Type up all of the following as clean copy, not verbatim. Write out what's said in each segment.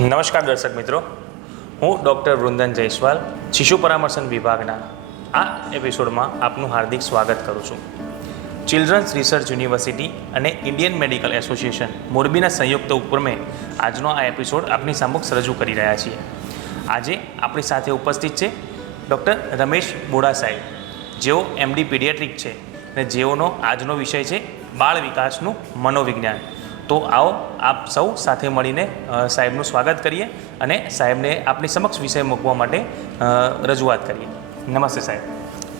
નમસ્કાર દર્શક મિત્રો, હું ડૉક્ટર વૃંદન જયસ્વાલ શિશુ પરામર્શન વિભાગના આ એપિસોડમાં આપનું હાર્દિક સ્વાગત કરું છું. ચિલ્ડ્રન્સ રિસર્ચ યુનિવર્સિટી અને ઇન્ડિયન મેડિકલ એસોસિએશન મોરબીના સંયુક્ત ઉપક્રમે આજનો આ એપિસોડ આપની સમક્ષ રજૂ કરી રહ્યા છીએ. આજે આપણી સાથે ઉપસ્થિત છે ડૉક્ટર રમેશ બોડા સાહેબ, જેઓ MD પીડિયાટ્રિક છે અને જેઓનો આજનો વિષય છે બાળ વિકાસનું મનોવિજ્ઞાન. તો આવો આપ સૌ સાથે મળીને સાહેબનું સ્વાગત કરીએ અને સાહેબને આપણી સમક્ષ વિષય મૂકવા માટે રજૂઆત કરીએ. નમસ્તે સાહેબ.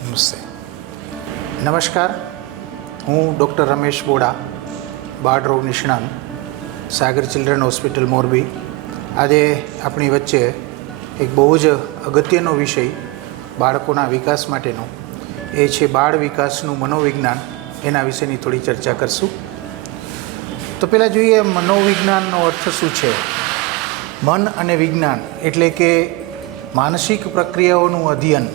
નમસ્તે. નમસ્કાર, હું ડૉક્ટર રમેશ બોડા, બાળરોગ નિષ્ણાત, સાગર ચિલ્ડ્રન હોસ્પિટલ મોરબી. આજે આપણી વચ્ચે એક બહુ જ અગત્યનો વિષય બાળકોના વિકાસ માટેનો એ છે બાળ વિકાસનું મનોવિજ્ઞાન. એના વિશેની થોડી ચર્ચા કરશું. તો પહેલાં જોઈએ મનોવિજ્ઞાનનો અર્થ શું છે. મન અને વિજ્ઞાન એટલે કે માનસિક પ્રક્રિયાઓનું અધ્યયન,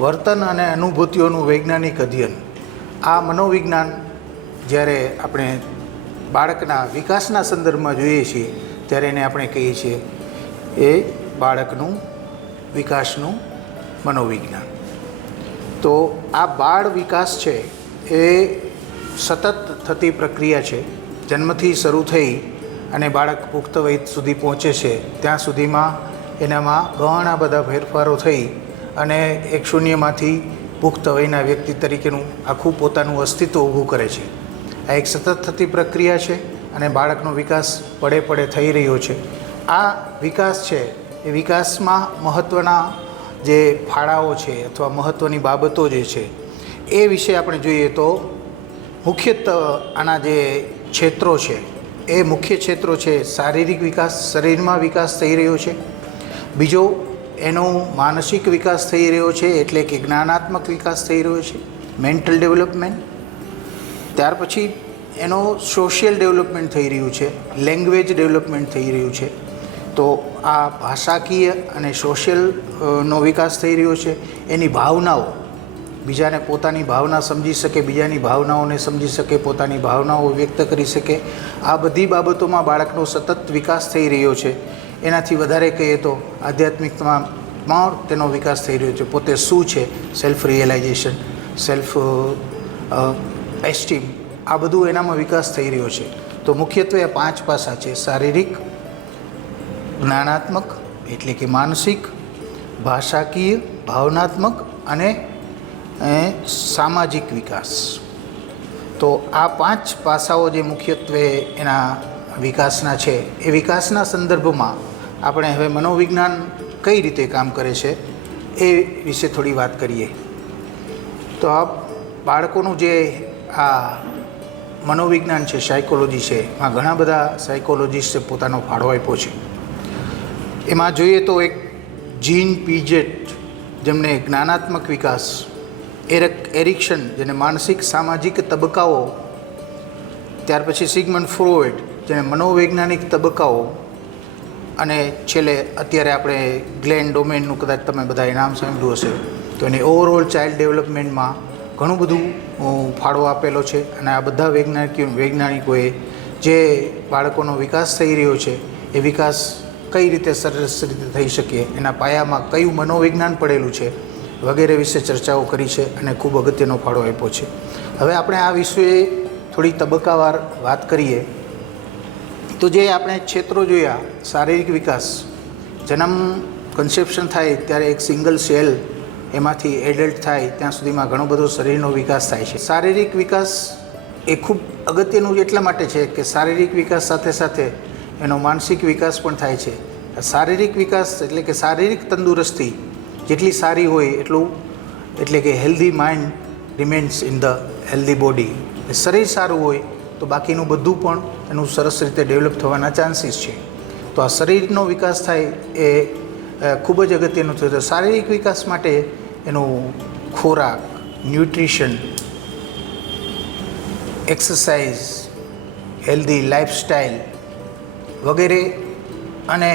વર્તન અને અનુભૂતિઓનું વૈજ્ઞાનિક અધ્યયન. આ મનોવિજ્ઞાન જ્યારે આપણે બાળકના વિકાસના સંદર્ભમાં જોઈએ છીએ ત્યારે એને આપણે કહીએ છીએ એ બાળકનું વિકાસનું મનોવિજ્ઞાન. તો આ બાળ વિકાસ છે એ સતત થતી પ્રક્રિયા છે. જન્મથી શરૂ થઈ અને બાળક પુખ્ત વય સુધી પહોંચે છે ત્યાં સુધીમાં એનામાં ઘણા બધા ફેરફારો થઈ અને એક શૂન્યમાંથી પુખ્ત વયના વ્યક્તિ તરીકેનું આખું પોતાનું અસ્તિત્વ ઊભું કરે છે. આ એક સતત થતી પ્રક્રિયા છે અને બાળકનો વિકાસ પડે પડે થઈ રહ્યો છે. આ વિકાસ છે એ વિકાસમાં મહત્ત્વના જે ફાળાઓ છે અથવા મહત્ત્વની બાબતો જે છે એ વિશે આપણે જોઈએ તો મુખ્યત્વે આના જે ક્ષેત્રો છે એ મુખ્ય ક્ષેત્રો છે. શારીરિક વિકાસ, શરીરમાં વિકાસ થઈ રહ્યો છે. બીજો એનો માનસિક વિકાસ થઈ રહ્યો છે એટલે કે જ્ઞાનાત્મક વિકાસ થઈ રહ્યો છે, મેન્ટલ ડેવલપમેન્ટ. ત્યાર પછી એનો સોશિયલ ડેવલપમેન્ટ થઈ રહ્યું છે, લેંગ્વેજ ડેવલપમેન્ટ થઈ રહ્યું છે. તો આ ભાષાકીય અને સોશિયલનો વિકાસ થઈ રહ્યો છે. એની ભાવનાઓ, બીજાને પોતાની ભાવના સમજી શકે, બીજાની ભાવનાઓને સમજી શકે, પોતાની ભાવનાઓ વ્યક્ત કરી શકે. આ બધી બાબતોમાં બાળકનો સતત વિકાસ થઈ રહ્યો છે. એનાથી વધારે કહીએ તો આધ્યાત્મિકમાં પણ તેનો વિકાસ થઈ રહ્યો છે. પોતે શું છે, સેલ્ફ રિયલાઇઝેશન, સેલ્ફ એસ્ટીમ, આ બધું એનામાં વિકાસ થઈ રહ્યો છે. તો મુખ્યત્વે આ 5 પાસા છે: શારીરિક, જ્ઞાનાત્મક એટલે કે માનસિક, ભાષાકીય, ભાવનાત્મક અને સામાજિક વિકાસ. તો આ 5 પાસાઓ જે મુખ્યત્વે એના વિકાસના છે એ વિકાસના સંદર્ભમાં આપણે હવે મનોવિજ્ઞાન કઈ રીતે કામ કરે છે એ વિશે થોડી વાત કરીએ. તો આ બાળકોનું જે આ મનોવિજ્ઞાન છે, સાયકોલોજી છે, એમાં ઘણા બધા સાયકોલોજીસ્ટે પોતાનો ફાળો આપ્યો છે. એમાં જોઈએ તો એક જીન પીજેટ, જેમને જ્ઞાનાત્મક વિકાસ, એરિક્સન જેને માનસિક સામાજિક તબક્કાઓ, ત્યાર પછી સિગમન્ડ ફ્રોઈડ જેને મનોવૈજ્ઞાનિક તબક્કાઓ, અને છેલ્લે અત્યારે આપણે ગ્લેન ડોમેનનું કદાચ તમે બધાએ નામ સાંભળ્યું હશે. તો એને ઓવરઓલ ચાઇલ્ડ ડેવલપમેન્ટમાં ઘણું બધું ફાળો આપેલો છે. અને આ બધા વૈજ્ઞાનિકોએ જે બાળકોનો વિકાસ થઈ રહ્યો છે એ વિકાસ કઈ રીતે સરસ રીતે થઈ શકે, એના પાયામાં કયું મનોવિજ્ઞાન પડેલું છે વગેરે વિશે ચર્ચાઓ કરી છે અને ખૂબ અગત્યનો ફાળો આપ્યો છે. હવે આપણે આ વિશે થોડી તબક્કાવાર વાત કરીએ. તો જે આપણે ક્ષેત્રો જોયા, શારીરિક વિકાસ, જન્મ કન્સેપ્શન થાય ત્યારે એક સિંગલ સેલ એમાંથી એડલ્ટ થાય ત્યાં સુધીમાં ઘણો બધો શરીરનો વિકાસ થાય છે. શારીરિક વિકાસ એ ખૂબ અગત્યનું એટલા માટે છે કે શારીરિક વિકાસ સાથે સાથે એનો માનસિક વિકાસ પણ થાય છે. શારીરિક વિકાસ એટલે કે શારીરિક તંદુરસ્તી જેટલી સારી હોય એટલું, એટલે કે healthy mind remains in the healthy body. શરીર સારું હોય તો બાકીનું બધું પણ એનું સરસ રીતે ડેવલપ થવાના ચાન્સીસ છે. તો આ શરીરનો વિકાસ થાય એ ખૂબ જ અગત્યનું છે. તો શારીરિક વિકાસ માટે એનું ખોરાક, ન્યુટ્રિશન, એક્સરસાઇઝ, હેલ્ધી લાઈફસ્ટાઈલ વગેરે, અને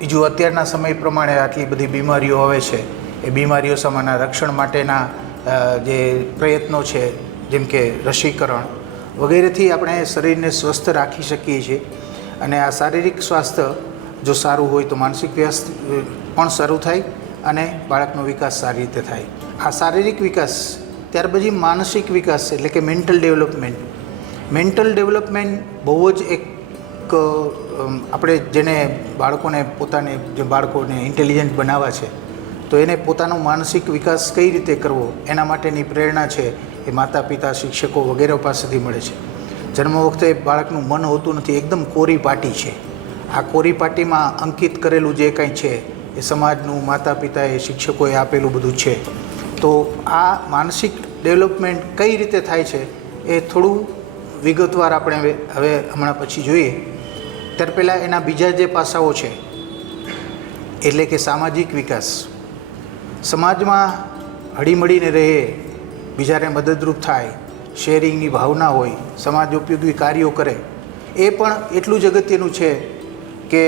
બીજું અત્યારના સમય પ્રમાણે આટલી બધી બીમારીઓ આવે છે એ બીમારીઓ સામેના રક્ષણ માટેના જે પ્રયત્નો છે, જેમ કે રસીકરણ વગેરેથી આપણે શરીરને સ્વસ્થ રાખી શકીએ છીએ. અને આ શારીરિક સ્વાસ્થ્ય જો સારું હોય તો માનસિક વિકાસ પણ સારું થાય અને બાળકનો વિકાસ સારી રીતે થાય. આ શારીરિક વિકાસ, ત્યાર પછી માનસિક વિકાસ એટલે કે મેન્ટલ ડેવલપમેન્ટ. મેન્ટલ ડેવલપમેન્ટ બહુ જ એક આપણે જેને બાળકોને પોતાને જે બાળકોને ઇન્ટેલિજન્ટ બનાવવા છે તો એને પોતાનો માનસિક વિકાસ કઈ રીતે કરવો એના માટેની પ્રેરણા છે એ માતા પિતા, શિક્ષકો વગેરે પાસેથી મળે છે. જન્મ વખતે બાળકનું મન હોતું નથી, એકદમ કોરી પાટી છે. આ કોરી પાટીમાં અંકિત કરેલું જે કંઈ છે એ સમાજનું, માતા પિતાએ, શિક્ષકોએ આપેલું બધું છે. તો આ માનસિક ડેવલપમેન્ટ કઈ રીતે થાય છે એ થોડું વિગતવાર આપણે હવે હમણાં પછી જોઈએ. ત્યાર પહેલાં એના બીજા જે પાસાઓ છે એટલે કે સામાજિક વિકાસ. સમાજમાં હળીમળીને રહે, બીજાને મદદરૂપ થાય, શેરિંગની ભાવના હોય, સમાજ ઉપયોગી કાર્યો કરે, એ પણ એટલું જ અગત્યનું છે કે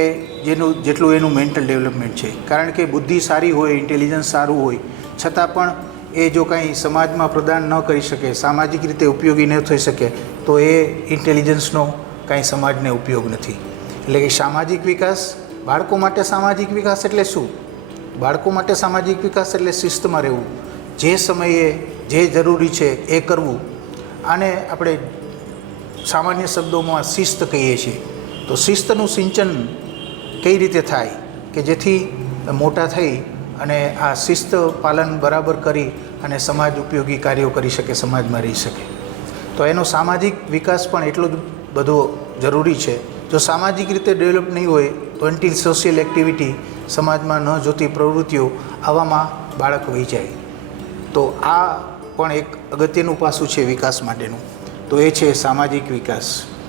જેટલું એનું મેન્ટલ ડેવલપમેન્ટ છે. કારણ કે બુદ્ધિ સારી હોય, ઇન્ટેલિજન્સ સારું હોય, છતાં પણ એ જો કાંઈ સમાજમાં પ્રદાન ન કરી શકે, સામાજિક રીતે ઉપયોગી ન થઈ શકે તો એ ઇન્ટેલિજન્સનો કાંઈ સમાજને ઉપયોગ નથી. એટલે કે સામાજિક વિકાસ, બાળકો માટે સામાજિક વિકાસ એટલે શું? બાળકો માટે સામાજિક વિકાસ એટલે શિસ્તમાં રહેવું, જે સમયે જે જરૂરી છે એ કરવું. આને આપણે સામાન્ય શબ્દોમાં શિસ્ત કહીએ છીએ. તો શિસ્તનું સિંચન કઈ રીતે થાય કે જેથી મોટા થઈ અને આ શિસ્ત પાલન બરાબર કરી અને સમાજ ઉપયોગી કાર્યો કરી શકે, સમાજમાં રહી શકે. તો એનો સામાજિક વિકાસ પણ એટલો જ બધો જરૂરી છે. જો સામાજિક રીતે ડેવલપ નહીં હોય તો એન્ટી સોશિયલ એક્ટિવિટી, સમાજમાં ન જોતી પ્રવૃત્તિઓ, આવામાં બાળક વહી જાય. તો આ પણ એક અગત્યનું પાસું છે વિકાસ માટેનું. તો એ છે સામાજિક વિકાસ.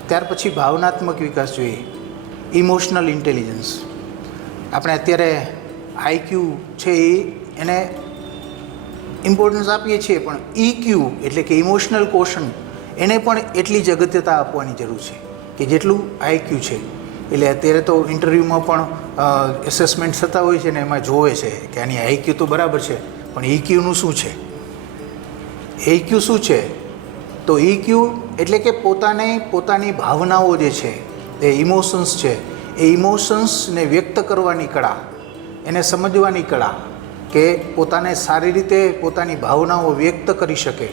ત્યાર પછી ભાવનાત્મક વિકાસ જોઈએ, ઇમોશનલ ઇન્ટેલિજન્સ. આપણે અત્યારે આઈક્યુ છે એને ઇમ્પોર્ટન્સ આપીએ છીએ, પણ ઇક્યુ એટલે કે ઇમોશનલ કોશન એને પણ એટલી જ અગત્યતા આપવાની જરૂર છે કે જેટલું આઈક્યુ છે. એટલે અત્યારે તો ઇન્ટરવ્યૂમાં પણ એસેસમેન્ટ થતા હોય છે ને એમાં જોવે છે કે આની આઈક્યુ તો બરાબર છે, પણ ઇક્યુનું શું છે? ઇક્યુ શું છે? તો ઇક્યુ એટલે કે પોતાની ભાવનાઓ જે છે, એ ઇમોશન્સ છે, એ ઇમોશન્સને વ્યક્ત કરવાની કળા, એને સમજવાની કળા, કે પોતાને સારી રીતે પોતાની ભાવનાઓ વ્યક્ત કરી શકે,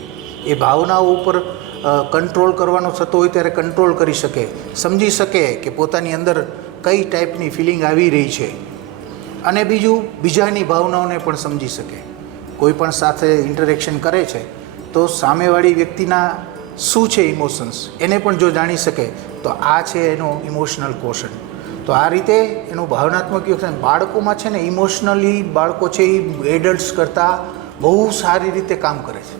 એ ભાવનાઓ ઉપર કંટ્રોલ કરવાનો થતો હોય ત્યારે કંટ્રોલ કરી શકે, સમજી શકે કે પોતાની અંદર કઈ ટાઈપની ફિલિંગ આવી રહી છે. અને બીજું, બીજાની ભાવનાઓને પણ સમજી શકે. કોઈ પણ સાથે ઇન્ટરેક્શન કરે છે તો સામેવાળી વ્યક્તિના શું છે ઇમોશન્સ એને પણ જો જાણી શકે તો આ છે એનો ઇમોશનલ કોશન. તો આ રીતે એનું ભાવનાત્મક વિકાસ. બાળકોમાં છે ને ઇમોશનલી બાળકો છે એ એડલ્ટ્સ કરતાં બહુ સારી રીતે કામ કરે છે.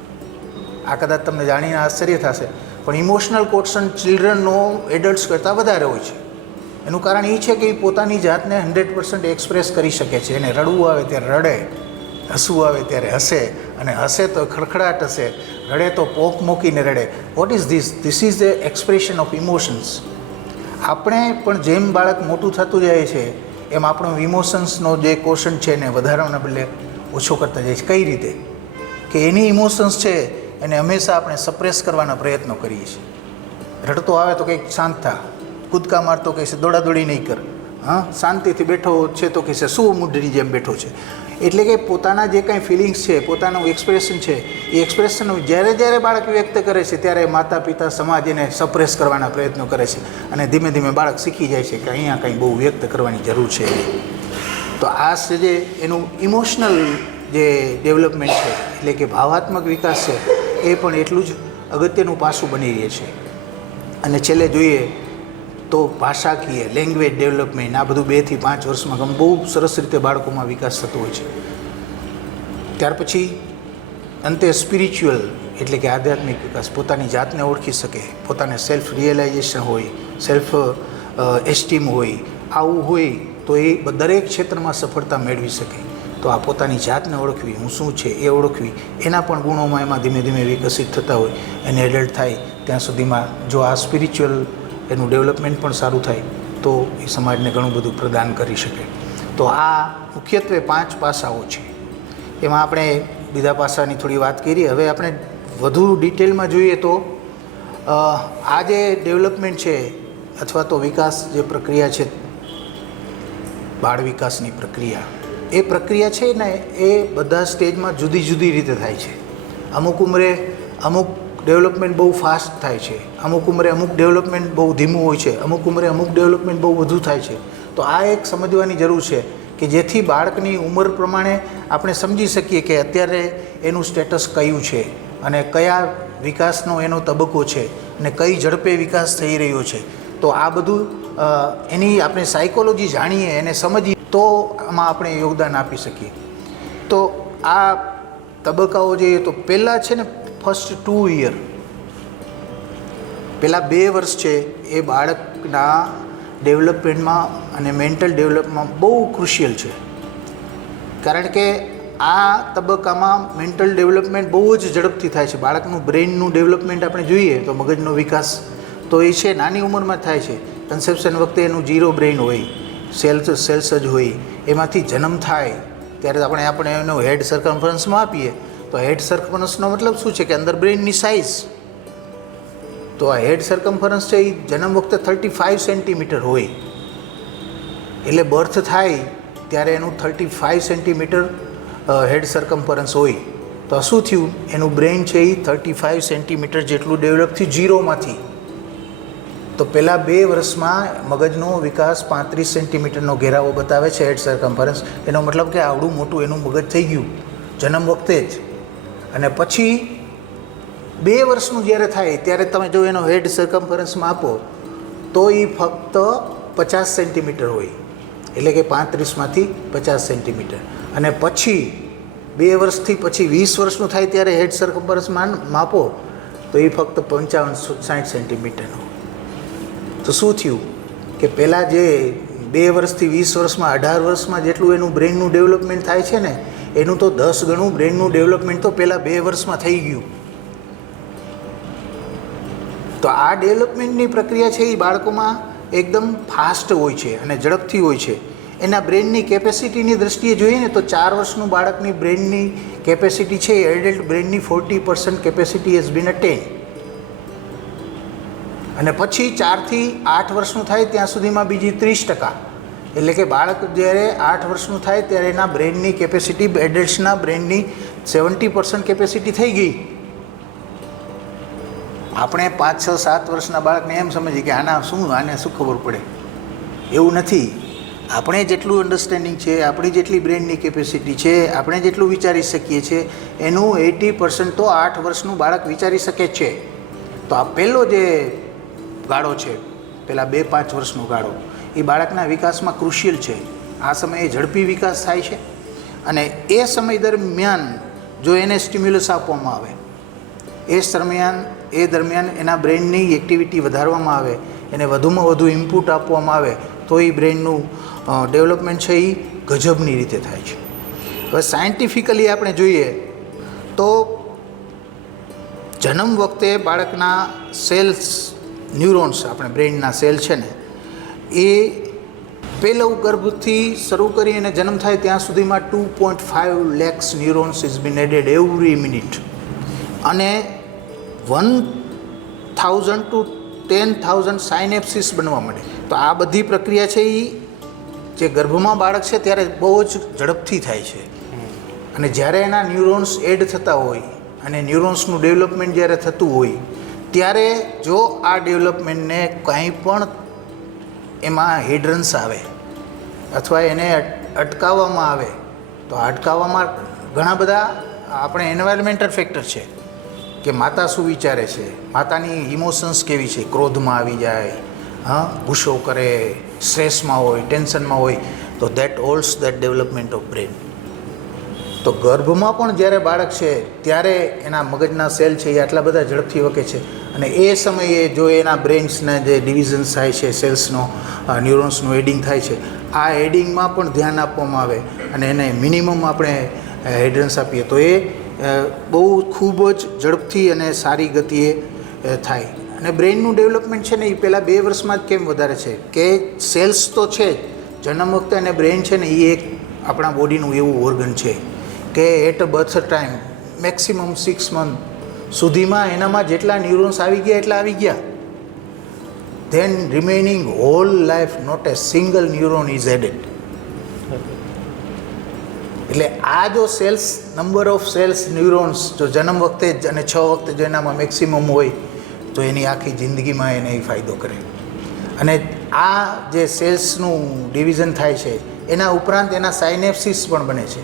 આ કદાચ તમને જાણીને આશ્ચર્ય થશે, પણ ઇમોશનલ કોશન ચિલ્ડ્રનનો એડલ્ટ્સ કરતાં વધારે હોય છે. એનું કારણ એ છે કે એ પોતાની જાતને 100% એક્સપ્રેસ કરી શકે છે. એને રડવું આવે ત્યારે રડે, હસવું આવે ત્યારે હસે, અને હસે તો ખડખડાટ હસે, રડે તો પોક મૂકીને રડે. What is this? This is the expression of emotions. આપણે પણ જેમ બાળક મોટું થતું જાય છે એમ આપણો ઇમોશન્સનો જે કોશન છે એને વધારવાના બદલે ઓછો કરતા જાય છે. કઈ રીતે? કે એની ઇમોશન્સ છે એને હંમેશા આપણે સપ્રેસ કરવાના પ્રયત્નો કરીએ છીએ. રડતો આવે તો કંઈક શાંત થા, કૂદકા મારતો કહેશે દોડાદોડી નહીં કર, હા શાંતિથી બેઠો છે તો કહેશે શું મૂઢની જેમ બેઠો છે. એટલે કે પોતાના જે કાંઈ ફિલિંગ્સ છે, પોતાનું એક્સપ્રેશન છે, એ એક્સપ્રેશન જ્યારે બાળક વ્યક્ત કરે છે ત્યારે માતા પિતા, સમાજ એને સપ્રેસ કરવાના પ્રયત્નો કરે છે. અને ધીમે ધીમે બાળક શીખી જાય છે કે અહીંયા કંઈ બહુ વ્યક્ત કરવાની જરૂર છે. તો આ જે એનું ઇમોશનલ જે ડેવલપમેન્ટ છે એટલે કે ભાવાત્મક વિકાસ છે એ પણ એટલું જ અગત્યનું પાસું બની રહે છે. અને છેલ્લે જોઈએ તો ભાષાકીય લેંગ્વેજ ડેવલપમેન્ટ, આ બધું 2 થી 5 વર્ષમાં બહુ સરસ રીતે બાળકોમાં વિકાસ થતો હોય છે. ત્યાર પછી અંતે સ્પિરિચ્યુઅલ એટલે કે આધ્યાત્મિક વિકાસ, પોતાની જાતને ઓળખી શકે, પોતાને સેલ્ફ રિયલાઇઝેશન હોય, સેલ્ફ એસ્ટીમ હોય, આવું હોય તો એ દરેક ક્ષેત્રમાં સફળતા મેળવી શકે. તો આ પોતાની જાતને ઓળખવી, હું શું છે એ ઓળખવી, એના પણ ગુણોમાં એમાં ધીમે ધીમે વિકસિત થતા હોય. એને એડલ્ટ થાય ત્યાં સુધીમાં જો આ સ્પિરિચ્યુઅલ એનું ડેવલપમેન્ટ પણ સારું થાય તો એ સમાજને ઘણું બધું પ્રદાન કરી શકે. તો આ મુખ્યત્વે 5 પાસાઓ છે. એમાં આપણે બીજા પાસાની થોડી વાત કરી. હવે આપણે વધુ ડિટેલમાં જોઈએ તો આ જે ડેવલપમેન્ટ છે અથવા તો વિકાસ જે પ્રક્રિયા છે બાળ વિકાસની પ્રક્રિયા. એ પ્રક્રિયા છે ને એ બધા સ્ટેજમાં જુદી જુદી રીતે થાય છે. અમુક ઉંમરે અમુક ડેવલપમેન્ટ બહુ ફાસ્ટ થાય છે, અમુક ઉંમરે અમુક ડેવલપમેન્ટ બહુ ધીમું હોય છે, અમુક ઉંમરે અમુક ડેવલપમેન્ટ બહુ વધુ થાય છે. તો આ એક સમજવાની જરૂર છે કે જેથી બાળકની ઉંમર પ્રમાણે આપણે સમજી શકીએ કે અત્યારે એનું સ્ટેટસ કયું છે અને કયા વિકાસનો એનો તબક્કો છે અને કઈ ઝડપે વિકાસ થઈ રહ્યો છે. તો આ બધું એની આપણે સાયકોલોજી જાણીએ એને સમજીએ તો આમાં આપણે યોગદાન આપી શકીએ. તો આ તબક્કાઓ જોઈએ તો પહેલાં છે ને ફર્સ્ટ 2 યર, પહેલાં 2 વર્ષ છે એ બાળકના ડેવલપમેન્ટમાં અને મેન્ટલ ડેવલપમાં બહુ ક્રુશિયલ છે. કારણ કે આ તબક્કામાં મેન્ટલ ડેવલપમેન્ટ બહુ જ ઝડપથી થાય છે. બાળકનું બ્રેઇનનું ડેવલપમેન્ટ આપણે જોઈએ તો મગજનો વિકાસ તો એ છે નાની ઉંમરમાં થાય છે. કન્સેપ્શન વખતે એનું 0 બ્રેઇન હોય, સેલ્સ જ હોય. એમાંથી જન્મ થાય ત્યારે આપણે એનો હેડ સર્કમ્ફરન્સમાં આપીએ તો હેડ સર્કમ્ફરન્સનો મતલબ શું છે કે અંદર બ્રેઇનની સાઇઝ. તો આ હેડ સર્કમ્ફરન્સ છે એ જન્મ વખતે 35 સેન્ટીમીટર હોય, એટલે બર્થ થાય ત્યારે એનું 35 સેન્ટીમીટર હેડ સર્કમ્ફરન્સ હોય. તો શું થયું, એનું બ્રેઇન છે એ 35 સેન્ટીમીટર જેટલું ડેવલપ થયું 0માંથી. તો પહેલાં 2 વર્ષમાં મગજનો વિકાસ 35 સેન્ટીમીટરનો ઘેરાવો બતાવે છે હેડ સર્કમ્ફરન્સ. એનો મતલબ કે આવડું મોટું એનું મગજ થઈ ગયું જન્મ વખતે જ. અને પછી 2 વર્ષનું જ્યારે થાય ત્યારે તમે જો એનો હેડ સર્કમ્ફરન્સમાં આપો તો એ ફક્ત 50 સેન્ટીમીટર હોય, એટલે કે 35માંથી 50 સેન્ટીમીટર. અને પછી 2 વર્ષથી પછી 20 વર્ષનું થાય ત્યારે હેડ સર્કમ્ફરન્સમાં માપો તો એ ફક્ત 55-60 સેન્ટીમીટરનું. તો શું થયું કે પહેલાં જે 2 વર્ષથી 20 વર્ષમાં 18 વર્ષમાં જેટલું એનું બ્રેઇનનું ડેવલપમેન્ટ થાય છે ને એનું તો 10 ગણું બ્રેઇનનું ડેવલપમેન્ટ તો પહેલાં 2 વર્ષમાં થઈ ગયું. તો આ ડેવલપમેન્ટની પ્રક્રિયા છે એ બાળકોમાં એકદમ ફાસ્ટ હોય છે અને ઝડપથી હોય છે. એના બ્રેઇનની કેપેસિટીની દ્રષ્ટિએ જોઈએ ને તો 4 વર્ષનું બાળકની બ્રેઇનની કેપેસિટી છે એ એડલ્ટ બ્રેઇનની 40% કેપેસિટી હેઝ બીન અટેન્ડ. અને પછી 4 થી 8 વર્ષનું થાય ત્યાં સુધીમાં બીજી 30%. એટલે કે બાળક જ્યારે 8 વર્ષનું થાય ત્યારે એના બ્રેઇનની કેપેસિટી એડલ્ટ્સના બ્રેઇનની 70% કેપેસિટી થઈ ગઈ. આપણે 5, 6, 7 વર્ષના બાળકને એમ સમજીએ કે આને શું ખબર પડે, એવું નથી. આપણે જેટલું અન્ડરસ્ટેન્ડિંગ છે, આપણી જેટલી બ્રેઇનની કેપેસિટી છે, આપણે જેટલું વિચારી શકીએ છીએ એનું 80% તો 8 વર્ષનું બાળક વિચારી શકે છે. તો આ પહેલો જે ગાળો છે, પહેલાં 2-5 વર્ષનો ગાળો, એ બાળકના વિકાસમાં ક્રુશિયલ છે. આ સમયે ઝડપી વિકાસ થાય છે અને એ સમય દરમિયાન જો એને સ્ટિમ્યુલસ આપવામાં આવે, એ દરમિયાન એના બ્રેઇનની એક્ટિવિટી વધારવામાં આવે, એને વધુમાં વધુ ઇનપુટ આપવામાં આવે તો એ બ્રેઇનનું ડેવલપમેન્ટ છે એ ગજબની રીતે થાય છે. હવે સાયન્ટિફિકલી આપણે જોઈએ તો જન્મ વખતે બાળકના સેલ્સ, ન્યુરોન્સ, આપણે બ્રેઇનના સેલ છે ને એ પહેલો ગર્ભથી શરૂ કરી અને જન્મ થાય ત્યાં સુધીમાં 2.5 lakhs neurons is been added every minute. અને 1000 to 10,000 સાયનેપ્સિસ બનવા માંડે. તો આ બધી પ્રક્રિયા છે એ જે ગર્ભમાં બાળક છે ત્યારે બહુ જ ઝડપથી થાય છે. અને જ્યારે એના ન્યુરોન્સ એડ થતા હોય અને ન્યુરોન્સનું ડેવલપમેન્ટ જ્યારે થતું હોય ત્યારે જો આ ડેવલપમેન્ટને કંઈ પણ એમાં હિડરન્સ આવે અથવા એને અટકાવવામાં આવે તો અટકાવવામાં ઘણા બધા આપણે એન્વાયરમેન્ટલ ફેક્ટર છે કે માતા શું વિચારે છે, માતાની ઇમોશન્સ કેવી છે, ક્રોધમાં આવી જાય, ગુસ્સો કરે, સ્ટ્રેસમાં હોય, ટેન્શનમાં હોય, તો that holds that development of brain. તો ગર્ભમાં પણ જ્યારે બાળક છે ત્યારે એના મગજના સેલ છે એ આટલા બધા ઝડપથી વકે છે અને એ સમયે જો એના બ્રેન્સના જે ડિવિઝન્સ થાય છે, સેલ્સનો, ન્યુરોન્સનું એડિંગ થાય છે, આ એડિંગમાં પણ ધ્યાન આપવામાં આવે અને એને મિનિમમ આપણે હેડરન્સ આપીએ તો એ બહુ ખૂબ જ ઝડપથી અને સારી ગતિએ થાય. અને બ્રેઇનનું ડેવલપમેન્ટ છે ને એ પહેલાં 2 વર્ષમાં જ કેમ વધારે છે કે સેલ્સ તો છે જ જન્મ વખતે, અને બ્રેઇન છે ને એ એક આપણા બોડીનું એવું ઓર્ગન છે કે at birth time maximum 6 month સુધીમાં એનામાં જેટલા ન્યુરોન્સ આવી ગયા એટલા આવી ગયા. Then remaining whole life not a single neuron is added. એટલે આ જો cells, number of cells neurons જો જન્મ વખતે જ અને 6 વખતે જો એનામાં મેક્સિમમ હોય તો એની આખી જિંદગીમાં એને એ ફાયદો કરે. અને આ જે સેલ્સનું ડિવિઝન થાય છે એના ઉપરાંત એના સાયનેપ્સિસ પણ બને છે.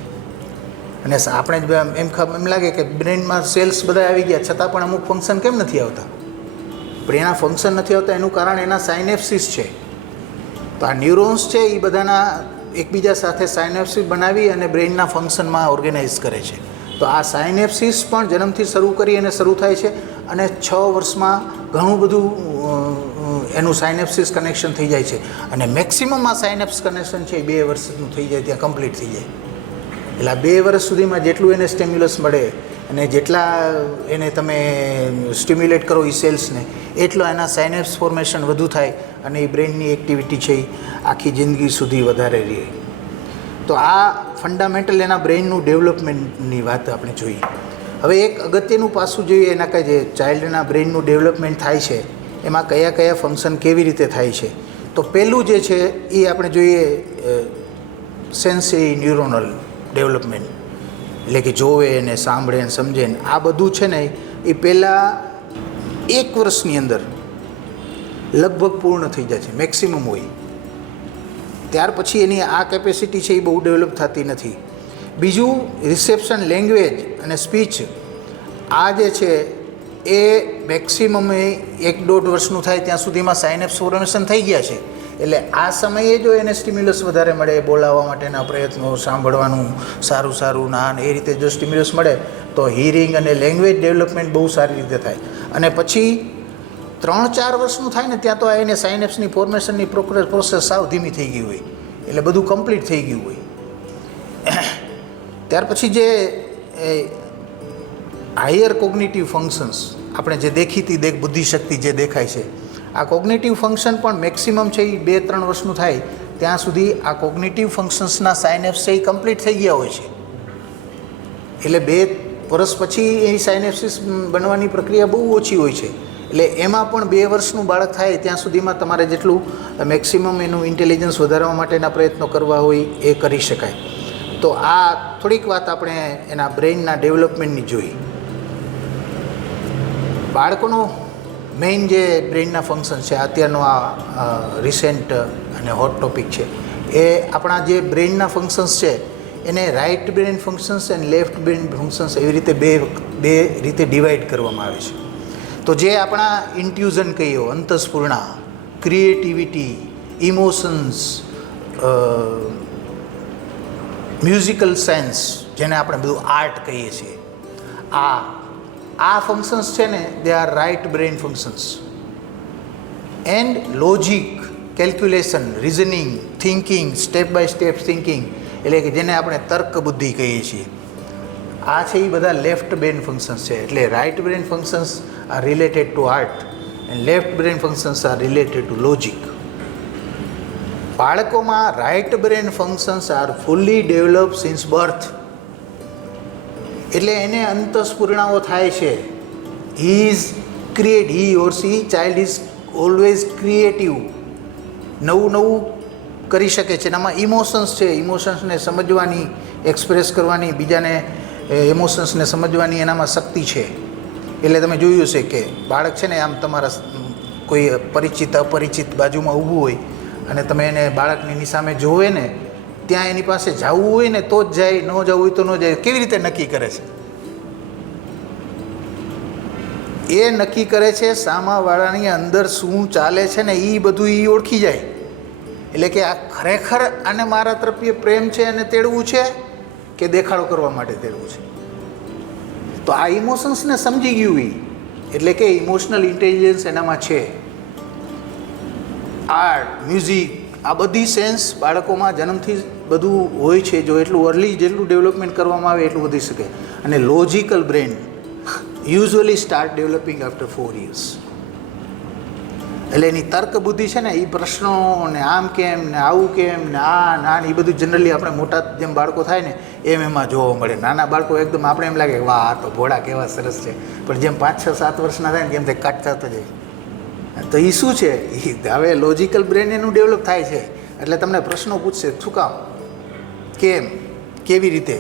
અને આપણે જ એમ લાગે કે બ્રેનમાં સેલ્સ બધા આવી ગયા છતાં પણ અમુક ફંક્શન કેમ નથી આવતા, પણ એના ફંક્શન નથી આવતા એનું કારણ એના સાયનેપ્સિસ છે. તો આ ન્યુરોન્સ છે એ બધાના એકબીજા સાથે સાયનેપ્સિસ બનાવી અને બ્રેઇનના ફંક્શનમાં ઓર્ગેનાઇઝ કરે છે. તો આ સાયનેપ્સિસ પણ જન્મથી શરૂ કરી અને શરૂ થાય છે અને 6 વર્ષમાં ઘણું બધું એનું સાયનેપ્સિસ કનેક્શન થઈ જાય છે. અને મેક્સિમમ આ સાયનેપ્સ કનેક્શન છે એ 2 વર્ષનું થઈ જાય, ત્યાં કમ્પ્લીટ થઈ જાય. એટલે આ 2 વર્ષ સુધીમાં જેટલું એને સ્ટિમ્યુલસ મળે અને જેટલા એને તમે સ્ટિમ્યુલેટ કરો એ સેલ્સને, એટલો એના સાયનેપ્સ ફોર્મેશન વધુ થાય અને એ બ્રેઇનની એક્ટિવિટી છે એ આખી જિંદગી સુધી વધારે રહે. તો આ ફંડામેન્ટલ એના બ્રેઇનનું ડેવલપમેન્ટની વાત આપણે જોઈએ. હવે એક અગત્યનું પાસું જોઈએ એના કે જે ચાઇલ્ડના બ્રેઇનનું ડેવલપમેન્ટ થાય છે એમાં કયા કયા ફંક્શન કેવી રીતે થાય છે. તો પહેલું જે છે એ આપણે જોઈએ સેન્સરી ન્યુરોનલ ડેવલપમેન્ટ, એટલે કે જોવે ને સાંભળે ને સમજે ને આ બધું છે ને એ પહેલાં 1 વર્ષની અંદર લગભગ પૂર્ણ થઈ જાય છે, મેક્સિમમ હોય. ત્યાર પછી એની આ કેપેસિટી છે એ બહુ ડેવલપ થતી નથી. બીજું રિસેપ્શન, લેંગ્વેજ અને સ્પીચ આ જે છે એ મેક્સિમમ 1-1.5 વર્ષનું થાય ત્યાં સુધીમાં સાયનેપ્સ ફોર્મેશન થઈ ગયા છે. એટલે આ સમયે જો એને સ્ટિમ્યુલસ વધારે મળે, બોલાવવા માટેના પ્રયત્નો, સાંભળવાનું સારું ના એ રીતે જો સ્ટિમ્યુલસ મળે તો હિયરિંગ અને લેંગ્વેજ ડેવલપમેન્ટ બહુ સારી રીતે થાય. અને પછી 3-4 વર્ષનું થાય ને ત્યાં તો એને સાયનેપ્સની ફોર્મેશનની પ્રોસેસ સાવ ધીમી થઈ ગઈ હોય, એટલે બધું કમ્પ્લીટ થઈ ગયું હોય. ત્યાર પછી જે હાયર કોગ્નિટિવ ફંક્શન્સ, આપણે જે દેખીતી બુદ્ધિશક્તિ જે દેખાય છે, આ કોગ્નિટિવ ફંક્શન પણ મેક્સિમમ છે એ 2-3 વર્ષનું થાય ત્યાં સુધી આ કોગ્નિટિવ ફંક્શન્સના સાયનેપ્સ છે એ કમ્પ્લીટ થઈ ગયા હોય છે. એટલે 2 વર્ષ પછી એ સાયનેપ્સિસ બનવાની પ્રક્રિયા બહુ ઓછી હોય છે. એટલે એમાં પણ 2 વર્ષનું બાળક થાય ત્યાં સુધીમાં તમારે જેટલું મેક્સિમમ એનું ઇન્ટેલિજન્સ વધારવા માટેના પ્રયત્નો કરવા હોય એ કરી શકાય. તો આ થોડીક વાત આપણે એના બ્રેઇનના ડેવલપમેન્ટની જોઈ. બાળકોનો મેઇન જે બ્રેઇનના ફંક્શન છે, અત્યારનો આ રિસેન્ટ અને હોટ ટોપિક છે, એ આપણા જે બ્રેઇનના ફંક્શન્સ છે એને રાઇટ બ્રેઇન ફંક્શન્સ અને લેફ્ટ બ્રેઇન ફંક્શન્સ એવી રીતે બે રીતે ડિવાઈડ કરવામાં આવે છે. તો જે આપણા ઇન્ટ્યુઝન કહીએ, અંતસ્ફૂર્ણા, ક્રિએટિવિટી, ઇમોશન્સ, મ્યુઝિકલ સેન્સ, જેને આપણે બધું આર્ટ કહીએ છીએ, આ ફંક્શન્સ છે ને they are right brain functions. And logic, calculation, reasoning, thinking, step by step thinking, એટલે કે જેને આપણે તર્ક બુદ્ધિ કહીએ છીએ, આ છે એ બધા લેફ્ટ બ્રેઇન ફંક્શન્સ છે. એટલે right brain functions are related to art and left brain functions are related to logic. બાળકોમાં right brain functions are fully develop since birth. એટલે એને અંતસ્ફૂર્ણાઓ થાય છે. He or she child is always creative, નવું કરી શકે છે. એનામાં ઇમોશન્સ છે, ઇમોશન્સને સમજવાની, એક્સપ્રેસ કરવાની, બીજાને ઇમોશન્સને સમજવાની એનામાં શક્તિ છે. એટલે તમે જોયું છે કે બાળક છે ને આમ તમારા કોઈ પરિચિત અપરિચિત બાજુમાં ઊભું હોય અને તમે એને બાળકની સામે જોવે ને ત્યાં એની પાસે જવું હોય ને તો જ જાય, ન જવું હોય તો ન જાય. કેવી રીતે નક્કી કરે છે? એ નક્કી કરે છે સામાવાળાની અંદર શું ચાલે છે ને એ બધું એ ઓળખી જાય. એટલે કે આ ખરેખર આને મારા તરફી પ્રેમ છે અને તેડવું છે કે દેખાડો કરવા માટે તેડવું છે. તો આ ઇમોશન્સને સમજી ગયું એ, એટલે કે ઇમોશનલ ઇન્ટેલિજન્સ એનામાં છે. આર્ટ, મ્યુઝિક, આ બધી સેન્સ બાળકોમાં જન્મથી બધું હોય છે. જો એટલું અર્લી જેટલું ડેવલપમેન્ટ કરવામાં આવે એટલું વધી શકે. અને logical brain usually start developing after 4 years. એટલે એની તર્ક બુદ્ધિ છે ને એ પ્રશ્નો ને આમ કેમ ને આવું કેમ ને આ એ બધું જનરલી આપણે મોટા જેમ બાળકો થાય ને એમાં જોવા મળે. નાના બાળકો એકદમ આપણે એમ લાગે વાહ આ તો ભોળા કેવા સરસ છે, પણ જેમ 5, 6, 7 વર્ષના થાય ને કેમ તે કાટ થતો જાય. તો એ શું છે? હવે લોજિકલ બ્રેન એનું ડેવલપ થાય છે એટલે તમને પ્રશ્નો પૂછશે, શું કામ, કેમ, કેવી રીતે?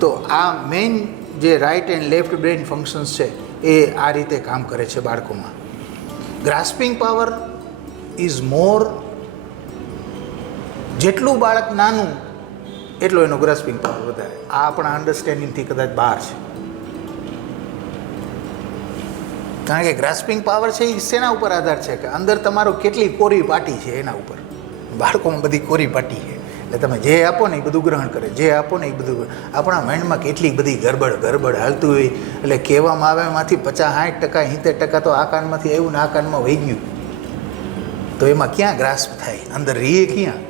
તો આ મેઇન જે right and left brain functions છે એ આ રીતે કામ કરે છે બાળકોમાં. ગ્રાસ્પિંગ પાવર ઇઝ મોર, જેટલું બાળક નાનું એટલો એનો ગ્રાસ્પિંગ પાવર વધારે. આ આપણા અન્ડરસ્ટેન્ડિંગથી કદાચ બહાર છે, કારણ કે ગ્રાસ્પિંગ પાવર છે એ શેના ઉપર આધાર છે કે અંદર તમારો કેટલી કોરી પાટી છે એના ઉપર. બાળકોમાં બધી કોરી પાટી છે, એટલે તમે જે આપો ને એ બધું ગ્રહણ કરે, જે આપો ને એ બધું. આપણા માઇન્ડમાં કેટલી બધી ગરબડ હાલતું હોય, એટલે કહેવામાં આવે એમાંથી 50-60%, 70% તો આ કાનમાંથી આવ્યું ને આ કાનમાં વહી ગયું. તો એમાં ક્યાં ગ્રાસ્પ થાય? અંદર રીએ ક્યાં?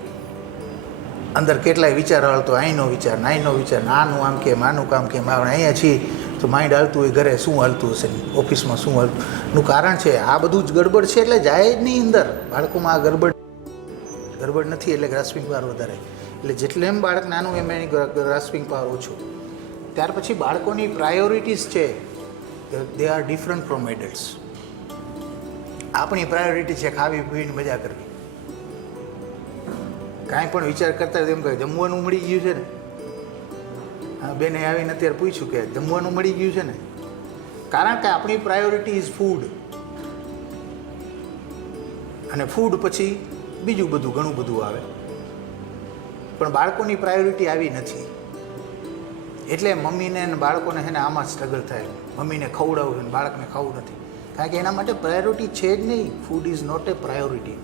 અંદર કેટલાય વિચાર હાલતો, અહીંનો વિચાર, નાઈનો વિચાર, નાનું આમ કેમ, આનું કામ કેમ. આપણે અહીંયા છીએ તો માઇન્ડ હાલતું હોય, ઘરે શું હાલતું હશે, ઓફિસમાં શું હાલતું. નું કારણ છે આ બધું જ ગડબડ છે, એટલે જાય જ નહીં અંદર. બાળકોમાં આ ગડબડ નથી, એટલે ગ્રાસ્પિંગ પાવર વધારે. એટલે જેટલે એમ બાળક નાનું એમ એની ગ્રાસ્પિંગ પાવર ઓછું. ત્યાર પછી બાળકોની પ્રાયોરિટીઝ છે, they are different from adults. આપણી પ્રાયોરિટી છે ખાવી પીવીને મજા કરવી. કાંઈ પણ વિચાર કરતા એમ કહે જમવાનું મળી ગયું છે ને. હા, બેને આવીને અત્યારે પૂછ્યું કે જમવાનું મળી ગયું છે ને. કારણ કે આપણી પ્રાયોરિટી ઇઝ ફૂડ, અને ફૂડ પછી બીજું બધું ઘણું બધું આવે. પણ બાળકોની પ્રાયોરિટી આવી નથી, એટલે મમ્મીને અને બાળકોને છે ને આમાં સ્ટ્રગલ થાય. મમ્મીને ખવડાવવું છે, બાળકને ખાવું નથી, કારણ કે એના માટે પ્રાયોરિટી છે જ નહીં. Food is not a priority.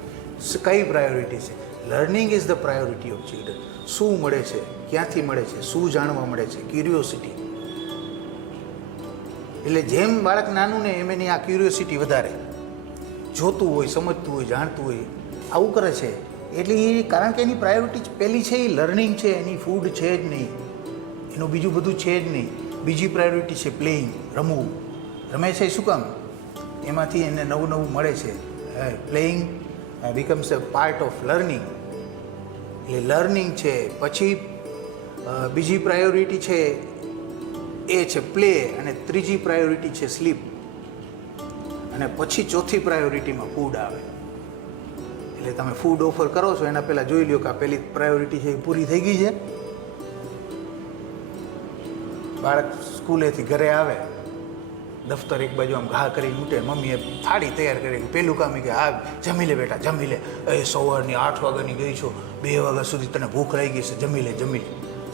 કઈ પ્રાયોરિટી છે? Learning is the priority of children. શું મળે છે, ક્યાંથી મળે છે, શું જાણવા મળે છે, ક્યુરિયોસિટી. એટલે જેમ બાળક નાનું ને એમ એની આ ક્યુરિયોસિટી વધારે, જોતું હોય, સમજતું હોય, જાણતું હોય, આવું કરે છે. એટલે એ કારણ કે એની પ્રાયોરિટી પહેલી છે એ લર્નિંગ છે, એની ફૂડ છે જ નહીં, એનું બીજું બધું છે જ નહીં. બીજી પ્રાયોરિટી છે પ્લેઇંગ, રમવું. રમે છે શું કામ? એમાંથી એને નવું નવું મળે છે. Playing becomes a part of learning. એટલે લર્નિંગ છે. પછી બીજી પ્રાયોરિટી છે એ છે પ્લે, અને ત્રીજી પ્રાયોરિટી છે સ્લીપ, અને પછી ચોથી પ્રાયોરિટીમાં ફૂડ આવે. એટલે તમે ફૂડ ઓફર કરો છો એના પહેલાં જોઈ લો કે આ પહેલી પ્રાયોરિટી છે એ પૂરી થઈ ગઈ છે. બાળક સ્કૂલેથી ઘરે આવે, દફતર એક બાજુ આમ ઘા કરી મૂકે, મમ્મીએ થાળી તૈયાર કરી. પહેલું કામ કે આ જમી લે બેટા, જમી લે. એ સવારની 8 વાગ્યાની ગઈ છો, 2 વાગ્યા સુધી તને ભૂખ લાગી ગઈ છે, જમી લે.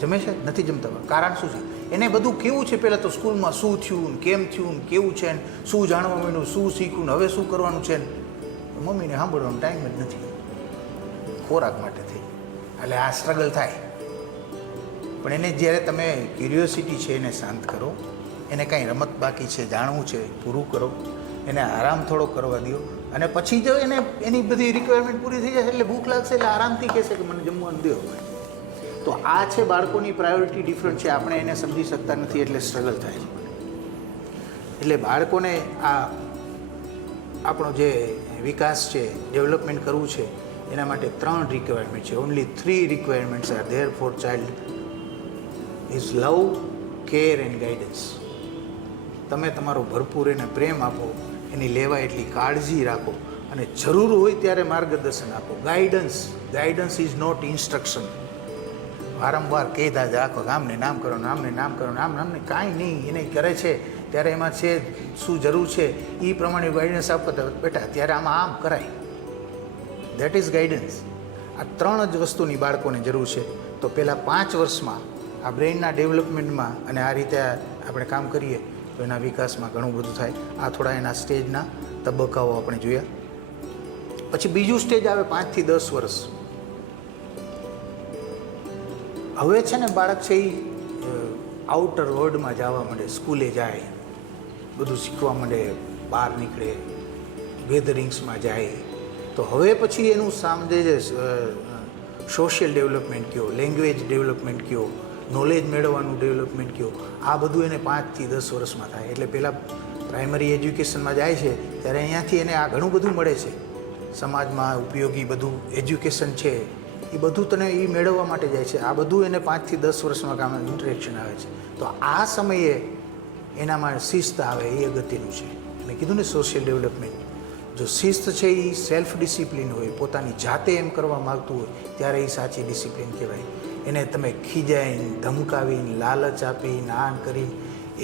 જમે છે? નથી જમતા. કારણ શું છે? એને બધું કેવું છે પહેલાં તો સ્કૂલમાં શું થયું, કેમ થયું, કેવું છે, શું જાણવા મળ્યું, શું શીખવું, હવે શું કરવાનું છે. મમ્મીને સાંભળવાનો ટાઈમ જ નથી, ખોરાક માટે થઈ. એટલે આ સ્ટ્રગલ થાય. પણ એને જ્યારે તમે ક્યુરિયોસિટી છે એને શાંત કરો, એને કાંઈ રમત બાકી છે, જાણવું છે, પૂરું કરો, એને આરામ થોડો કરવા દો. અને પછી જો એને એની બધી રિક્વાયરમેન્ટ પૂરી થઈ જશે એટલે ભૂખ લાગશે એટલે આરામથી કહેશે કે મને જમવાનું દો. તો આ છે બાળકોની પ્રાયોરિટી ડિફરન્ટ છે. આપણે એને સમજી શકતા નથી એટલે સ્ટ્રગલ થાય છે. એટલે બાળકોને આ આપણો જે વિકાસ છે, ડેવલપમેન્ટ કરવું છે, એના માટે 3 રિક્વાયરમેન્ટ છે. Only 3 requirements are there for child is love, care and guidance. તમે તમારો ભરપૂર એને પ્રેમ આપો, એની લેવાય એટલી કાળજી રાખો, અને જરૂર હોય ત્યારે માર્ગદર્શન આપો. Guidance is not instruction. વારંવાર કહેતા જ આખો ગામને નામ કરો, નામને નામ કરો, નામને કાંઈ નહીં. એને કરે છે ત્યારે એમાં છે શું જરૂર છે એ પ્રમાણે ગાઈડન્સ આપો. બેટા ત્યારે આમાં આમ કરાય, દેટ ઇઝ ગાઈડન્સ. આ 3 જ વસ્તુની બાળકોને જરૂર છે. તો પહેલાં 5 વર્ષમાં આ બ્રેઇનના ડેવલપમેન્ટમાં અને આ રીતે આપણે કામ કરીએ તો એના વિકાસમાં ઘણું બધું થાય. આ થોડા એના સ્ટેજના તબક્કાઓ આપણે જોયા. પછી બીજું સ્ટેજ આવે 5 થી 10 વર્ષ. હવે છે ને બાળક છે એ આઉટર વર્લ્ડમાં જવા માંડે, સ્કૂલે જાય, બધું શીખવા માંડે, બહાર નીકળે, ગેધરિંગ્સમાં જાય. તો હવે પછી એનું સામે સોશિયલ ડેવલપમેન્ટ કયો, લેંગ્વેજ ડેવલપમેન્ટ કયો, નોલેજ મેળવવાનું ડેવલપમેન્ટ કયો, આ બધું એને 5 થી 10 વર્ષમાં થાય. એટલે પહેલાં પ્રાઇમરી એજ્યુકેશનમાં જાય છે ત્યારે અહીંયાથી એને આ ઘણું બધું મળે છે. સમાજમાં ઉપયોગી બધું એજ્યુકેશન છે એ બધું તને એ મેળવવા માટે જાય છે. આ બધું એને 5 થી 10 વર્ષમાં કામ ઇન્ટરેક્શન આવે છે. તો આ સમયે એનામાં શિસ્ત આવે એ અગત્યનું છે. મેં કીધું ને સોશિયલ ડેવલપમેન્ટ. જો શિસ્ત છે એ સેલ્ફ ડિસિપ્લિન હોય, પોતાની જાતે એમ કરવા માગતું હોય ત્યારે એ સાચી ડિસિપ્લિન કહેવાય. એને તમે ખીજાઈને ધમકાવીને લાલચ આપીને આન કરી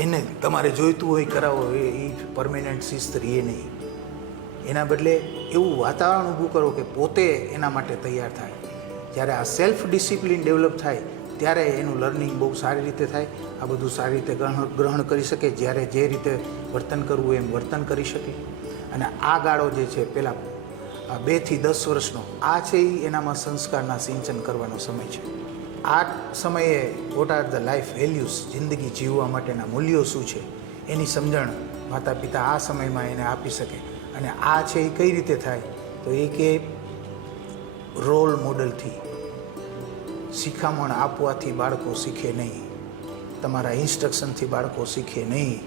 એને તમારે જોઈતું હોય કરાવો એ પરમેનન્ટ શિસ્ત રહે નહીં. એના બદલે એવું વાતાવરણ ઊભું કરો કે પોતે એના માટે તૈયાર થાય. જ્યારે આ સેલ્ફ ડિસિપ્લિન ડેવલપ થાય ત્યારે એનું લર્નિંગ બહુ સારી રીતે થાય. આ બધું સારી રીતે ગ્રહણ કરી શકે. જ્યારે જે રીતે વર્તન કરવું એમ વર્તન કરી શકે. અને આ ગાળો જે છે પહેલાં 2 થી 10 વર્ષનો આ છે એ એનામાં સંસ્કારના સિંચન કરવાનો સમય છે. આ સમયે what are the life values, જિંદગી જીવવા માટેના મૂલ્યો શું છે એની સમજણ માતા પિતા આ સમયમાં એને આપી શકે. અને આ છે એ કઈ રીતે થાય તો એ કે રોલ મોડલથી, શિખામણ આપવાથી બાળકો શીખે નહીં, તમારા ઇન્સ્ટ્રક્શનથી બાળકો શીખે નહીં.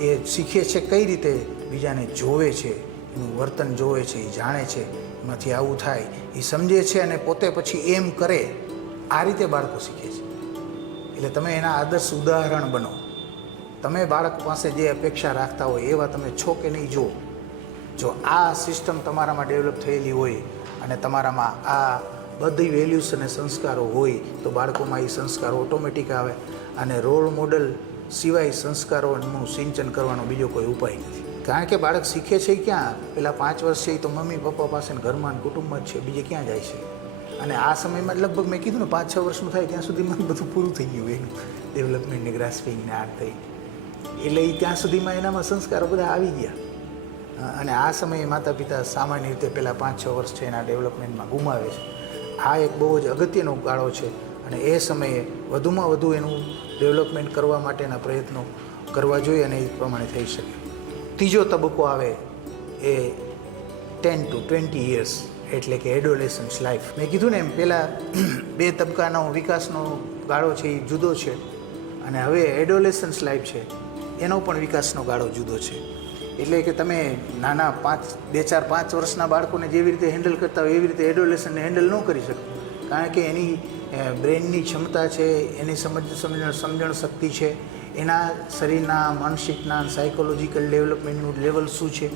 એ શીખે છે કઈ રીતે? બીજાને જોવે છે, એનું વર્તન જોવે છે, એ જાણે છે એમાંથી આવું થાય એ સમજે છે અને પોતે પછી એમ કરે. આ રીતે બાળકો શીખે છે. એટલે તમે એના આદર્શ ઉદાહરણ બનો. તમે બાળક પાસે જે અપેક્ષા રાખતા હોય એવા તમે છો કે નહીં જુઓ. જો આ સિસ્ટમ તમારામાં ડેવલપ થયેલી હોય અને તમારામાં આ બધી વેલ્યુઝ અને સંસ્કારો હોય તો બાળકોમાં એ સંસ્કારો ઓટોમેટિક આવે. અને રોલ મોડલ સિવાય સંસ્કારોનું સિંચન કરવાનો બીજો કોઈ ઉપાય નથી. કારણ કે બાળક શીખે છે ક્યાં? પેલા 5 વર્ષ છે એ તો મમ્મી પપ્પા પાસે ઘરમાં કુટુંબમાં જ છે, બીજે ક્યાં જાય છે? અને આ સમયમાં લગભગ મેં કીધું ને 5-6 વર્ષનું થાય ત્યાં સુધીમાં બધું પૂરું થઈ ગયું એનું ડેવલપમેન્ટને ગ્રાસ્પિંગને આ થઈ. એટલે એ ત્યાં સુધીમાં એનામાં સંસ્કારો બધા આવી ગયા. અને આ સમયે માતા પિતા સામાન્ય રીતે પહેલાં 5-6 વર્ષ છે એના ડેવલપમેન્ટમાં ગુમાવે છે. આ એક બહુ જ અગત્યનો ગાળો છે અને એ સમયે વધુમાં વધુ એનું ડેવલપમેન્ટ કરવા માટેના પ્રયત્નો કરવા જોઈએ અને એ પ્રમાણે થઈ શકે. ત્રીજો તબક્કો આવે એ 10 to 20 years એટલે કે એડોલેસન્સ લાઈફ. મેં કીધું ને એમ પહેલાં 2 તબક્કાનો વિકાસનો ગાળો છે એ જુદો છે અને હવે એડોલેસન્સ લાઈફ છે એનો પણ વિકાસનો ગાળો જુદો છે. એટલે કે તમે નાના 2, 4, 5 વર્ષના બાળકોને જેવી રીતે હેન્ડલ કરતા હોય એવી રીતે એડોલેસનને હેન્ડલ ન કરી શકો. કારણ કે એની બ્રેનની ક્ષમતા છે, એની સમજણ શક્તિ છે, એના શરીરના માનસિકના સાયકોલોજીકલ ડેવલપમેન્ટનું લેવલ શું છે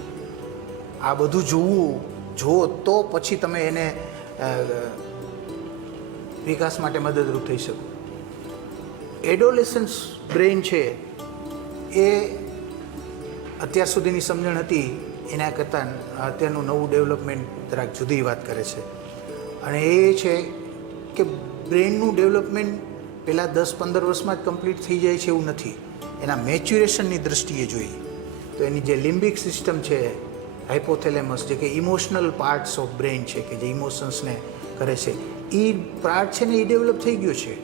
આ બધું જોવું જો તો પછી તમે એને વિકાસ માટે મદદરૂપ થઈ શકો. એડોલેસન્સ બ્રેઇન છે એ અત્યાર સુધીની સમજણ હતી એના કરતાં અત્યારનું નવું ડેવલપમેન્ટ જરાક જુદી વાત કરે છે. અને એ છે કે બ્રેઇનનું ડેવલપમેન્ટ પહેલાં 10-15 વર્ષમાં જ કમ્પ્લીટ થઈ જાય છે એવું નથી. એના મેચ્યુરેશનની દૃષ્ટિએ જોઈએ તો એની જે લિમ્બિક સિસ્ટમ છે, હાઇપોથેલેમસ જે કે ઇમોશનલ પાર્ટ્સ ઓફ બ્રેઇન છે કે જે ઇમોશન્સને કરે છે એ પાર્ટ છે ને એ ડેવલપ થઈ ગયો છે.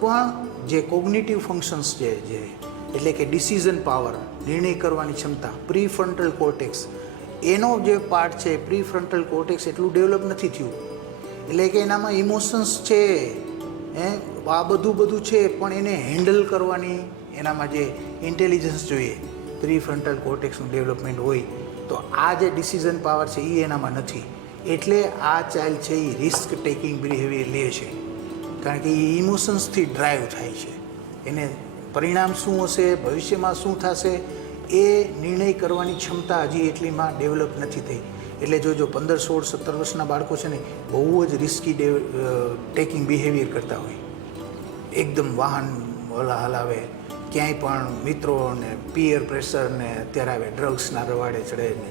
પણ જે કોગ્નિટિવ ફંક્શન્સ છે જે એટલે કે ડિસિઝન પાવર, નિર્ણય કરવાની ક્ષમતા, પ્રી ફ્રન્ટલ કોર્ટેક્સ એનો જે પાર્ટ છે પ્રી ફ્રન્ટલ કોર્ટેક્સ એટલું ડેવલપ નથી થયું. એટલે કે એનામાં ઇમોશન્સ છે આ બધું છે પણ એને હેન્ડલ કરવાની એનામાં જે ઇન્ટેલિજન્સ જોઈએ પ્રી ફ્રન્ટલ કોર્ટેક્સનું ડેવલપમેન્ટ હોય તો આ જે ડિસિઝન પાવર છે એ એનામાં નથી. એટલે આ ચાઇલ્ડ છે એ રિસ્ક ટેકિંગ બિહેવિયર લે છે કારણ કે એ ઇમોશન્સથી ડ્રાઈવ થાય છે. એને પરિણામ શું હશે, ભવિષ્યમાં શું થશે એ નિર્ણય કરવાની ક્ષમતા હજી એટલીમાં ડેવલપ નથી થઈ. એટલે જો 15, 16, 17 વર્ષના બાળકો છે ને બહુ જ રિસ્કી ટેકિંગ બિહેવિયર કરતા હોય. એકદમ વાહન હલાવે, ક્યાંય પણ મિત્રોને પિયર પ્રેશરને અત્યારે આવે ડ્રગ્સના રવાડે ચડે ને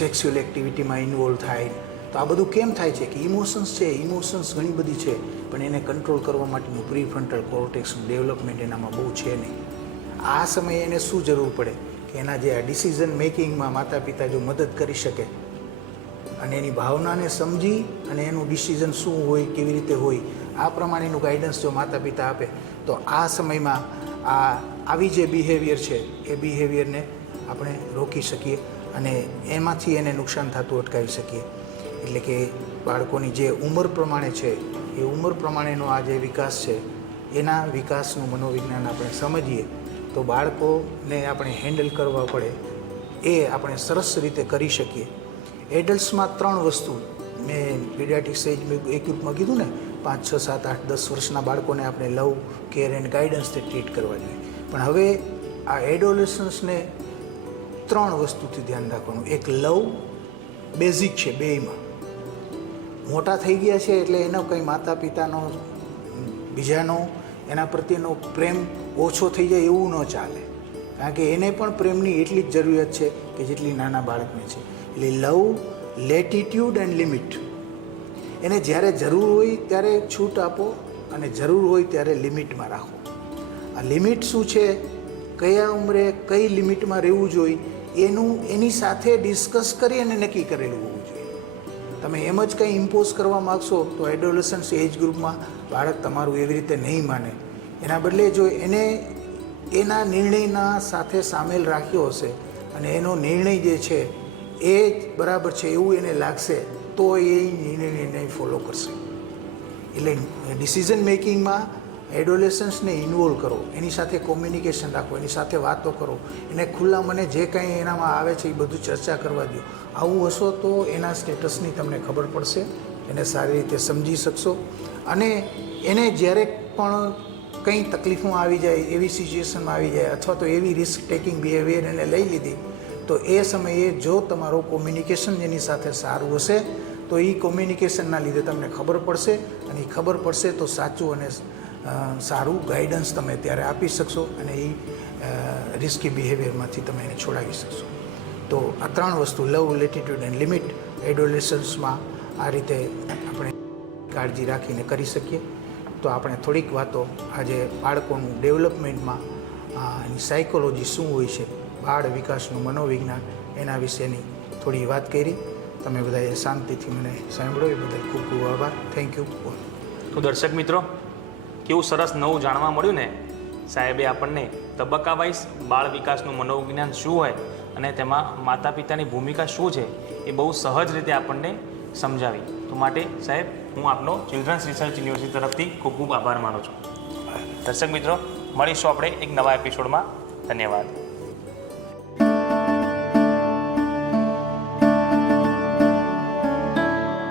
સેક્સ્યુઅલ એક્ટિવિટીમાં ઇન્વોલ્વ થાય. તો આ બધું કેમ થાય છે કે ઇમોશન્સ છે, ઇમોશન્સ ઘણી બધી છે પણ એને કંટ્રોલ કરવા માટેનું પ્રી ફ્રન્ટલ કોર્ટેક્સનું ડેવલપમેન્ટ એનામાં બહુ છે નહીં. આ સમયે એને શું જરૂર પડે કે એના જે આ ડિસિઝન મેકિંગમાં માતા પિતા જો મદદ કરી શકે અને એની ભાવનાને સમજી અને એનું ડિસિઝન શું હોય, કેવી રીતે હોય આ પ્રમાણેનું ગાઈડન્સ જો માતા પિતા આપે તો આ સમયમાં આવી જે બિહેવિયર છે એ બિહેવિયરને આપણે રોકી શકીએ અને એમાંથી એને નુકસાન થતું અટકાવી શકીએ. એટલે કે બાળકોની જે ઉંમર પ્રમાણે છે એ ઉંમર પ્રમાણેનો આ જે વિકાસ છે એના વિકાસનું મનોવિજ્ઞાન આપણે સમજીએ તો બાળકોને આપણે હેન્ડલ કરવા પડે એ આપણે સરસ રીતે કરી શકીએ. એડલ્ટ્સમાં 3 વસ્તુ મેં પીડિયાટ્રિક્સ એજ એક્યુટમાં કીધું ને 5, 6, 7, 8, 10 વર્ષના બાળકોને આપણે લવ, કેર એન્ડ ગાઈડન્સથી ટ્રીટ કરવા જોઈએ. પણ હવે આ એડોલેસન્સને 3 વસ્તુથી ધ્યાન રાખવાનું. એક લવ બેઝિક છે બેયમાં. મોટા થઈ ગયા છે એટલે એનો કંઈ માતા પિતાનો બીજાનો એના પ્રત્યેનો પ્રેમ ઓછો થઈ જાય એવું ન ચાલે, કારણ કે એને પણ પ્રેમની એટલી જ જરૂરિયાત છે કે જેટલી નાના બાળકને છે. એટલે લવ, લેટિટ્યૂડ એન્ડ લિમિટ. એને જ્યારે જરૂર હોય ત્યારે છૂટ આપો અને જરૂર હોય ત્યારે લિમિટમાં રાખો. આ લિમિટ શું છે, કયા ઉંમરે કઈ લિમિટમાં રહેવું જોઈએ એની સાથે ડિસ્કસ કરી અને નક્કી કરેલું હોવું જોઈએ. તમે એમ જ કંઈ ઇમ્પોઝ કરવા માગશો તો એડોલેસન્સ એજ ગ્રુપમાં બાળક તમારું એવી રીતે નહીં માને. એના બદલે જો એને એના નિર્ણયના સાથે સામેલ રાખ્યો હશે અને એનો નિર્ણય જે છે એ જ બરાબર છે એવું એને લાગશે તો એ નિર્ણયને ફોલો કરશે. એટલે ડિસિઝન મેકિંગમાં એડોલેસન્સને ઇન્વોલ્વ કરો, એની સાથે કોમ્યુનિકેશન રાખો, એની સાથે વાતો કરો, એને ખુલ્લા મને જે કાંઈ એનામાં આવે છે એ બધું ચર્ચા કરવા દો. આવું હશો તો એના સ્ટેટસની તમને ખબર પડશે, એને સારી રીતે સમજી શકશો અને એને જ્યારે પણ કંઈ તકલીફમાં આવી જાય, એવી સિચ્યુએશનમાં આવી જાય અથવા તો એવી રિસ્ક ટેકિંગ બિહેવિયર એને લઈ લીધી તો એ સમયે જો તમારું કોમ્યુનિકેશન એની સાથે સારું હશે તો એ કોમ્યુનિકેશનના લીધે તમને ખબર પડશે અને એ ખબર પડશે તો સાચું અને સારું ગાઈડન્સ તમે ત્યારે આપી શકશો અને એ રિસ્કી બિહેવિયરમાંથી તમે એને છોડાવી શકશો. તો આ 3 વસ્તુ લવ, લેટિટ્યૂડ એન્ડ લિમિટ એડોલેસન્સમાં આ રીતે આપણે કાળજી રાખીને કરી શકીએ. તો આપણે થોડીક વાતો આજે બાળકોનું ડેવલપમેન્ટમાં એની સાયકોલોજી શું હોય છે, બાળ વિકાસનું મનોવિજ્ઞાન એના વિશેની થોડી વાત કરી. તમે બધાએ શાંતિથી મને સાંભળ્યો એ બદલ ખૂબ ખૂબ આભાર. Thank you. તો દર્શક મિત્રો, કેવું સરસ નવું જાણવા મળ્યું ને. સાહેબે આપણને તબક્કા વાઇઝ બાળ વિકાસનું મનોવિજ્ઞાન શું હોય અને તેમાં માતા પિતાની ભૂમિકા શું છે એ બહુ સહજ રીતે આપણને સમજાવી. તો માટે સાહેબ, હું આપનો ચિલ્ડ્રન્સ રિસર્ચ યુનિવર્સિટી તરફથી ખૂબ ખૂબ આભાર માનું છું. દર્શક મિત્રો, મળીશું આપણે એક નવા એપિસોડમાં. ધન્યવાદ.